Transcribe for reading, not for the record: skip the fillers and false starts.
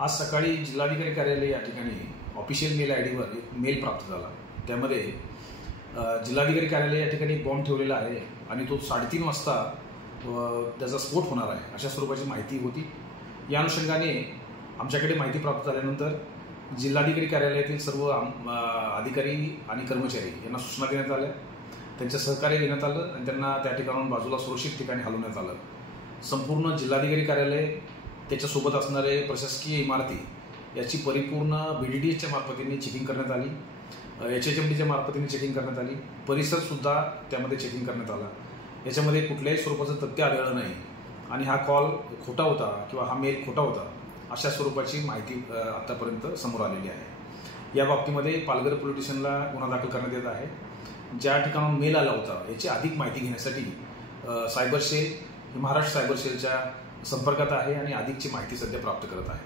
आज सकाळी जिल्हाधिकारी कार्यालय या ठिकाणी ऑफिशियल मेल आयडीवर एक मेल प्राप्त झाला। त्यामध्ये जिल्हाधिकारी कार्यालय या ठिकाणी बॉम्ब ठेवलेला आहे आणि तो 3:30 वाजता त्याचा स्फोट होणार आहे अशा स्वरूपाची माहिती होती। या अनुषंगाने आमच्याकडे माहिती प्राप्त झाल्यानंतर जिल्हाधिकारी कार्यालयातील सर्व अधिकारी आणि कर्मचारी यांना सूचना देण्यात आल्या, त्यांचे सहकार्य देण्यात आलं आणि त्यांना त्या ठिकाणाहून बाजूला सुरक्षित ठिकाणी हलवण्यात आलं। संपूर्ण जिल्हाधिकारी कार्यालय, त्याच्यासोबत असणारे प्रशासकीय इमारती याची परिपूर्ण BDDच्या मार्फतीने चेकिंग करण्यात आली, HHMDच्या मार्फतीने चेकिंग करण्यात आली, परिसरसुद्धा त्यामध्ये चेकिंग करण्यात आला। याच्यामध्ये कुठल्याही स्वरूपाचं तथ्य आढळलं नाही आणि हा कॉल खोटा होता किंवा हा मेल खोटा होता अशा स्वरूपाची माहिती आतापर्यंत समोर आलेली आहे। या बाबतीमध्ये पालघर पोलीस स्टेशनला गुन्हा दाखल करण्यात येत आहे। ज्या ठिकाणाहून मेल आला होता याची अधिक माहिती घेण्यासाठी सायबर सेल महाराष्ट्र सायबर सेलच्या संपर्कात आहे आणि अधिकची माहिती सध्या प्राप्त करत आहे।